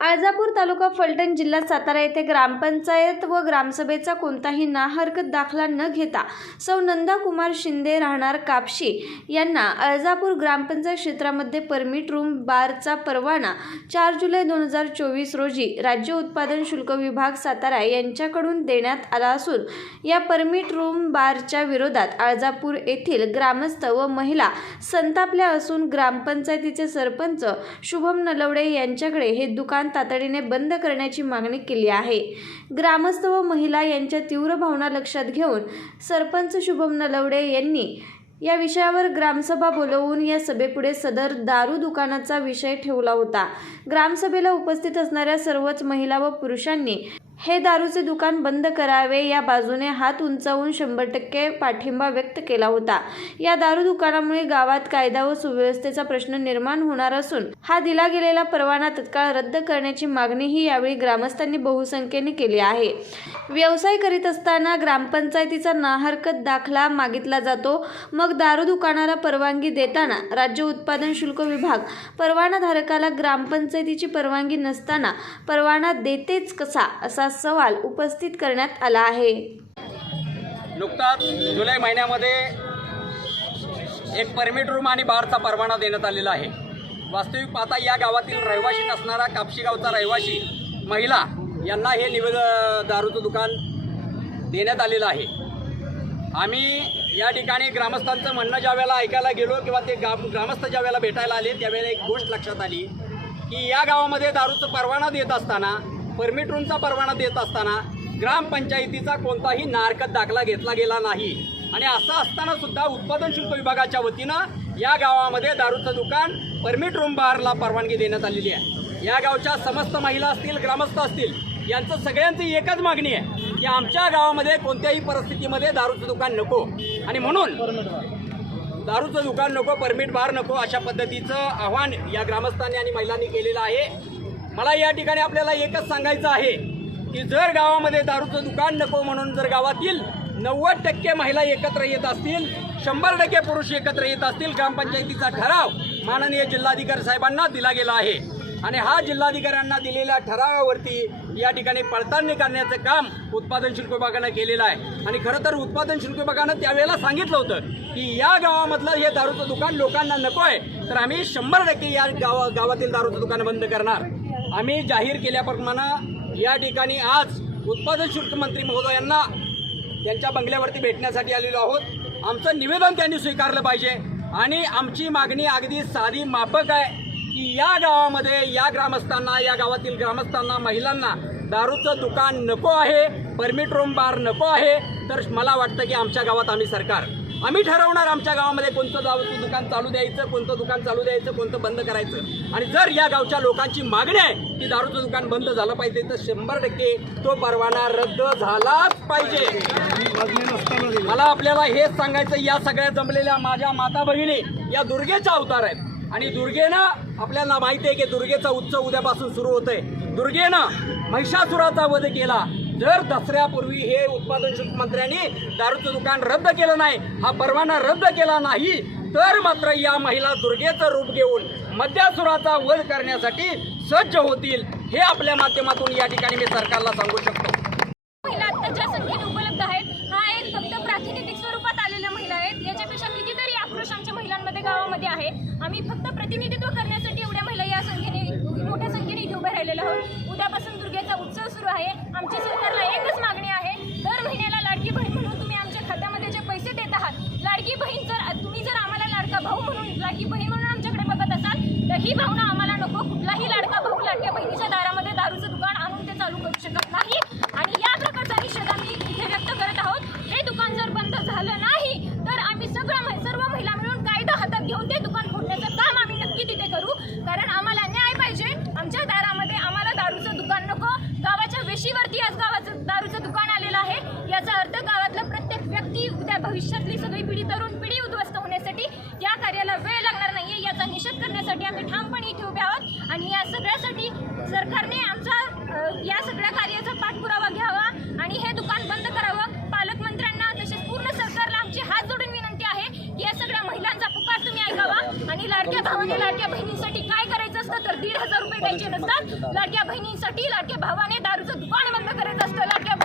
आळजापूर तालुका फलटण जिल्हा सातारा येथे ग्रामपंचायत व ग्रामसभेचा कोणताही ना हरकत दाखला न घेता सौ नंदा कुमार शिंदे राहणार कापशी यांना आळजापूर ग्रामपंचायत क्षेत्रामध्ये परमिट रूम बारचा परवाना चार जुलै दोन हजार चोवीस रोजी राज्य उत्पादन शुल्क विभाग सातारा यांच्याकडून देण्यात आला असून या परमिट रूम बारच्या विरोधात आळजापूर येथील ग्रामस्थ व महिला संतापल्या असून ग्रामपंचायतीचे सरपंच शुभम नलवडे यांच्याकडे हे दुकान तातडीने बंद करण्याची मागणी केली आहे. ग्रामस्थ व महिला यांच्या तीव्र भावना लक्षात घेऊन सरपंच शुभम नलवडे यांनी या विषयावर ग्रामसभा बोलवून या सभेपुढे सदर दारू दुकानाचा विषय ठेवला होता. ग्रामसभेला उपस्थित असणाऱ्या सर्वच महिला व पुरुषांनी हे दारूचे दुकान बंद करावे या बाजूने हात उंचावून शंभर टक्के पाठिंबा व्यक्त केला होता. या दारू दुकानामुळे गावात कायदा व सुव्यवस्थेचा प्रश्न निर्माण होणार असून हा दिला गेलेला परवाना तत्काळ रद्द करण्याची मागणीही यावेळी ग्रामस्थांनी बहुसंख्येने केली आहे. व्यवसाय करीत असताना ग्रामपंचायतीचा नाहरकत दाखला मागितला जातो. मग दारू दुकानाला परवानगी देताना राज्य उत्पादन शुल्क विभाग परवानाधारकाला ग्रामपंचायतीची परवानगी नसताना परवाना देतेच कसा असा सवाल उपस्थित करण्यात आला आहे. नुकताच जुलै महिन्यामध्ये एक परमिट रूम आणि बारचा परवाना देण्यात आलेला आहे. वास्तविक पाहता या गावातील रहिवाशी नसणारा कापशी गावचा रहिवाशी महिला यांना हे निवेद दारूचं दुकान देण्यात आलेलं आहे. आम्ही या ठिकाणी ग्रामस्थांचं म्हणणं ज्या वेळेला ऐकायला गेलो किंवा ते ग्राम ग्रामस्थ ज्या वेळेला भेटायला आले त्यावेळेला एक गोष्ट लक्षात आली की या गावामध्ये दारूचं परवाना देत असताना परमिट रूमचा परवाना देत असताना ग्रामपंचायतीचा कोणताही नारकत दाखला घेतला गेला नाही. आणि असं असताना सुद्धा उत्पादन शुल्क विभागाच्या वतीनं या गावामध्ये दारूचं दुकान परमिट रूम बारला परवानगी देण्यात आलेली आहे. या गावच्या समस्त महिला असतील ग्रामस्थ असतील यांचं सगळ्यांची एकच मागणी आहे की आमच्या गावामध्ये कोणत्याही परिस्थितीमध्ये दारूचं दुकान नको. आणि म्हणून दारूचं दुकान नको परमिट बार नको अशा पद्धतीचं आव्हान या ग्रामस्थांनी आणि महिलांनी केलेलं आहे. मला या ठिकाणी आपल्याला एकच सांगायचं आहे की जर गावामध्ये दारूचं दुकान नको म्हणून जर गावातील नव्वद टक्के महिला एकत्र येत असतील शंभर टक्के पुरुष एकत्र येत असतील ग्रामपंचायतीचा ठराव माननीय जिल्हाधिकारी साहेबांना दिला गेला आहे. आणि हा जिल्हाधिकाऱ्यांना दिलेल्या ठरावावरती या ठिकाणी पडताळणी करण्याचं काम उत्पादन शुल्क विभागानं केलेलं आहे. आणि खरं तर उत्पादन शुल्क विभागानं त्यावेळेला सांगितलं होतं की या गावामधलं हे दारूचं दुकान लोकांना नको आहे तर आम्ही शंभर टक्के या गावा गावातील दारूचं दुकान बंद करणार. आम्ही जाहीर केल्याप्रमाणे या ठिकाणी आज उत्पादन शुल्क मंत्री महोदयांना त्यांच्या बंगल्यावरती भेटण्यासाठी आलेलो आहोत. आमचं निवेदन त्यांनी स्वीकारलं पाहिजे. आणि आमची मागणी अगदी साधी माफक आहे की या गावामध्ये या ग्रामस्थांना या गावातील ग्रामस्थांना महिलांना दारूचं दुकान नको आहे परमिट रूम बार नको आहे तर मला वाटतं की आमच्या गावात आम्ही सरकार आम्ही ठरवणार आमच्या गावामध्ये कोणतं दारूचं दुकान चालू द्यायचं कोणतं दुकान चालू द्यायचं कोणतं बंद करायचं. आणि जर या गावच्या लोकांची मागणी आहे की दारूचं दुकान बंद झालं पाहिजे तर शंभर टक्के तो परवाना रद्द झालाच पाहिजे. मला आपल्याला हेच सांगायचं या सगळ्या जमलेल्या माझ्या माता बहिणी या दुर्गेचा अवतार आहेत. आणि दुर्गेनं आपल्याला माहिती आहे की दुर्गेचा उत्सव उद्यापासून सुरू होतोय. दुर्गेनं महिषासुराचा वध केला. जर दसऱ्यापूर्वी हे उत्पादन शुल्क मंत्र्यांनी दारूचं दुकान रद्द केलं नाही हा परवाना रद्द केला नाही तर मात्र या महिला दुर्गेचं रूप घेऊन मध्यासुराचा वध करण्यासाठी सज्ज होतील हे आपल्या माध्यमातून या ठिकाणी मी सरकारला सांगू शकतो. महिला आता ज्या संख्येने उपलब्ध आहेत हा एक फक्त प्रातिनिधिक स्वरूपात आलेल्या महिला आहेत याच्यापेक्षा कितीतरी आक्रोश आमच्या महिलांमध्ये गावामध्ये आहे. आम्ही फक्त प्रतिनिधित्व करण्यासाठी एवढ्या महिला या संख्येने मोठ्या संख्येने इथे उभ्या राहिलेल्या आहोत उद्यापासून दुर्गेचा उत्सव सुरू आहे आमच्या सरकारला एकच मागणी आहे दर महिन्याला लाडकी बहीण म्हणून तुम्ही आमच्या खात्यामध्ये जे पैसे देत आहात लाडकी बहीण जर तुम्ही जर आम्हाला लाडका भाऊ म्हणून लाडकी बहीण म्हणून आमच्याकडे बघत असाल तर ही भावना आम्हाला नको कुठलाही लाडका भाऊ लाडक्या बहिणीच्या दारामध्ये दारूचं दुकान आणून ते चालू करू शकत नाही आणि या प्रकारचा निषेध आम्ही इथे व्यक्त करत आहोत हे दुकान जर बंद झालं नाही तर आम्ही सगळं महि- सर्व महिला मिळून कायदा हातात घेऊन ते दुकान फोडण्याचं काम आम्ही नक्की तिथे करू कारण आम्हाला न्याय पाहिजे आमच्या दारामध्ये आम्हाला दारूचं दुकान नको गावाच्या वेशीवरती आज गावाचं दारूचं दुकान आलेलं आहे याचा अर्थ गावातला प्रत्येक व्यक्ती उद्या भविष्यातली सगळी पिढी तरुण पिढी उद्ध्वस्त होण्यासाठी या कार्याला वेळ लागणार नाहीये याचा निषेध करण्यासाठी आम्ही ठामपणे इथे उभे आहोत. आणि या सगळ्यासाठी सरकारने आमचा या सगळ्या कार्याचा पाठपुरावा घ्यावा आणि हे दुकान बंद करावं. पालकमंत्र्यांना तसेच पूर्ण सरकारला आमची हात जोडून विनंती आहे की या सगळ्या महिलांचा पुकार तुम्ही ऐकावा. आणि लाडक्या भावाने लाडक्या बहिणींसाठी काय करायचं असतं तर दीड हजार रुपये द्यायचे नसतात. लाडक्या बहिणींसाठी लाडक्या भावाने दारूचं दुकान बंद करायचं असतं. लाट्या